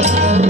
Música